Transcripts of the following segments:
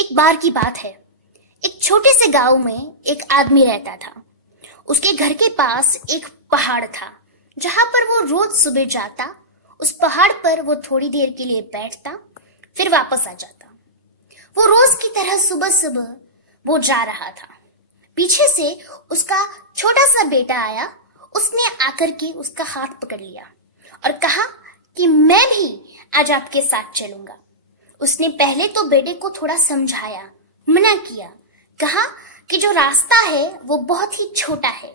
एक बार की बात है। एक छोटे से गांव में एक आदमी रहता था। उसके घर के पास एक पहाड़ था जहां पर वो रोज सुबह जाता। उस पहाड़ पर वो थोड़ी देर के लिए बैठता, फिर वापस आ जाता। वो रोज की तरह सुबह सुबह वो जा रहा था। पीछे से उसका छोटा सा बेटा आया। उसने आकर के उसका हाथ पकड़ लिया और कहा कि मैं भी आज आपके साथ चलूंगा। उसने पहले तो बेटे को थोड़ा समझाया, मना किया, कहा कि जो रास्ता है वो बहुत ही छोटा है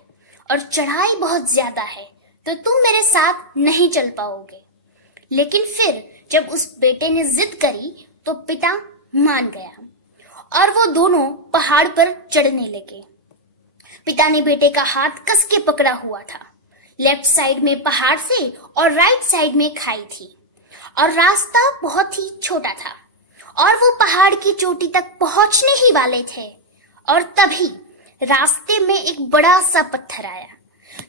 और चढ़ाई बहुत ज्यादा है, तो तुम मेरे साथ नहीं चल पाओगे। लेकिन फिर जब उस बेटे ने जिद करी तो पिता मान गया और वो दोनों पहाड़ पर चढ़ने लगे। पिता ने बेटे का हाथ कस के पकड़ा हुआ था। लेफ्ट साइड में पहाड़ थे और राइट साइड में खाई थी और रास्ता बहुत ही छोटा था और वो पहाड़ की चोटी तक पहुंचने ही वाले थे। और तभी रास्ते में एक बड़ा सा पत्थर आया।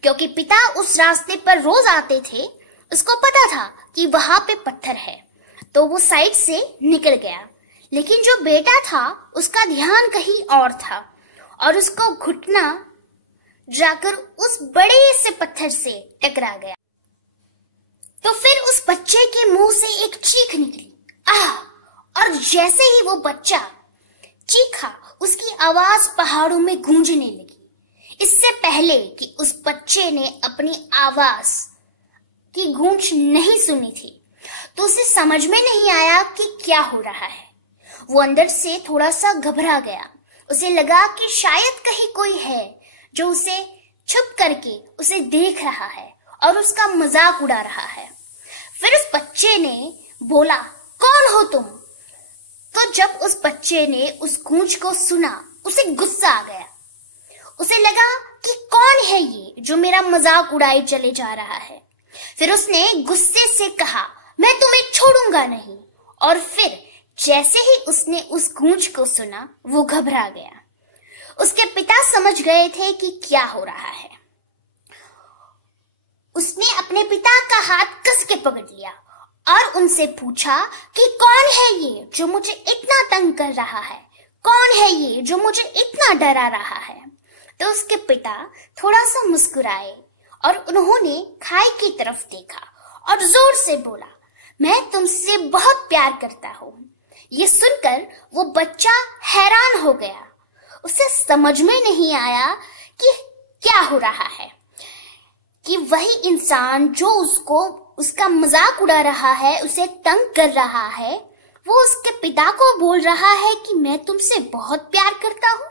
क्योंकि पिता उस रास्ते पर रोज आते थे, उसको पता था कि वहां पे पत्थर है, तो वो साइड से निकल गया। लेकिन जो बेटा था उसका ध्यान कहीं और था और उसको घुटना जाकर उस बड़े से पत्थर से टकरा गया। तो फिर उस बच्चे के मुंह से एक चीख निकली, आह! और जैसे ही वो बच्चा चीखा, उसकी आवाज पहाड़ों में गूंजने लगी। इससे पहले कि उस बच्चे ने अपनी आवाज की गूंज नहीं सुनी थी, तो उसे समझ में नहीं आया कि क्या हो रहा है। वो अंदर से थोड़ा सा घबरा गया। उसे लगा कि शायद कहीं कोई है जो उसे छुप करके उसे देख रहा है और उसका मजाक उड़ा रहा है। फिर उस बच्चे ने बोला, कौन हो तुम? तो जब उस बच्चे ने उस गूंज को सुना, उसे गुस्सा आ गया। उसे लगा कि कौन है ये जो मेरा मजाक उड़ाए चले जा रहा है। फिर उसने गुस्से से कहा, मैं तुम्हें छोड़ूंगा नहीं। और फिर जैसे ही उसने उस गूंज को सुना, वो घबरा गया। उसके पिता समझ गए थे कि क्या हो रहा है। उसने अपने पिता का हाथ कस के पकड़ लिया और उनसे पूछा कि कौन है ये जो मुझे इतना तंग कर रहा है? कौन है ये जो मुझे इतना डरा रहा है? तो उसके पिता थोड़ा सा मुस्कुराए और उन्होंने खाई की तरफ देखा और जोर से बोला, मैं तुमसे बहुत प्यार करता हूँ। ये सुनकर वो बच्चा हैरान हो गया। उसे समझ में नहीं आया कि क्या हो रहा है, कि वही इंसान जो उसका मजाक उड़ा रहा है, उसे तंग कर रहा है, वो उसके पिता को बोल रहा है कि मैं तुमसे बहुत प्यार करता हूँ।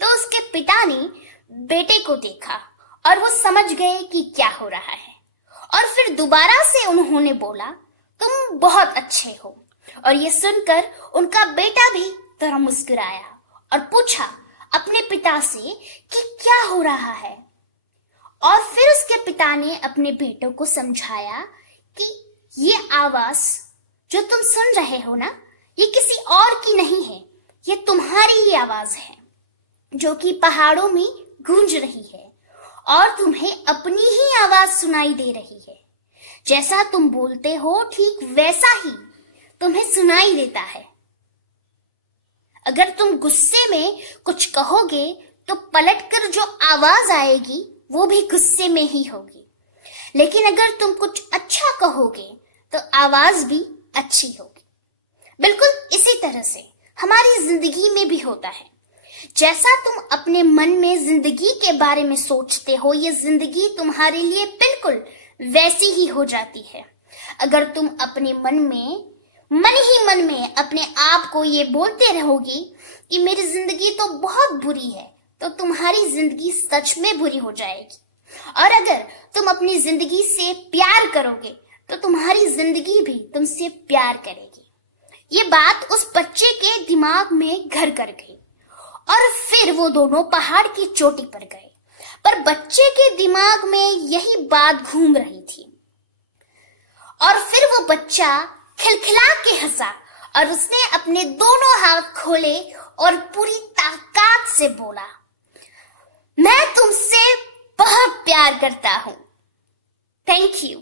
तो उसके पिता ने बेटे को देखा और वो समझ गए कि क्या हो रहा है। और फिर दोबारा से उन्होंने बोला, तुम बहुत अच्छे हो। और ये सुनकर उनका बेटा भी थोड़ा मुस्कुराया और पूछा अपने पिता से कि क्या हो रहा है। और फिर उसके पिता ने अपने बेटों को समझाया कि ये आवाज जो तुम सुन रहे हो ना, ये किसी और की नहीं है, ये तुम्हारी ही आवाज है जो कि पहाड़ों में गूंज रही है और तुम्हें अपनी ही आवाज सुनाई दे रही है। जैसा तुम बोलते हो ठीक वैसा ही तुम्हें सुनाई देता है। अगर तुम गुस्से में कुछ कहोगे तो पलटकर जो आवाज आएगी वो भी गुस्से में ही होगी। लेकिन अगर तुम कुछ अच्छा कहोगे तो आवाज भी अच्छी होगी। बिल्कुल इसी तरह से हमारी जिंदगी में भी होता है। जैसा तुम अपने मन में जिंदगी के बारे में सोचते हो, ये जिंदगी तुम्हारे लिए बिल्कुल वैसी ही हो जाती है। अगर तुम अपने मन ही मन में अपने आप को ये बोलते रहोगी कि मेरी जिंदगी तो बहुत बुरी है, तो तुम्हारी जिंदगी सच में बुरी हो जाएगी। और अगर तुम अपनी जिंदगी से प्यार करोगे तो तुम्हारी जिंदगी भी तुमसे प्यार करेगी। ये बात उस बच्चे के दिमाग में घर कर गई और फिर वो दोनों पहाड़ की चोटी पर गए। पर बच्चे के दिमाग में यही बात घूम रही थी और फिर वो बच्चा खिलखिला के हंसा और उसने अपने दोनों हाथ खोले और पूरी ताकत से बोला, मैं तुमसे बहुत प्यार करता हूं। Thank you.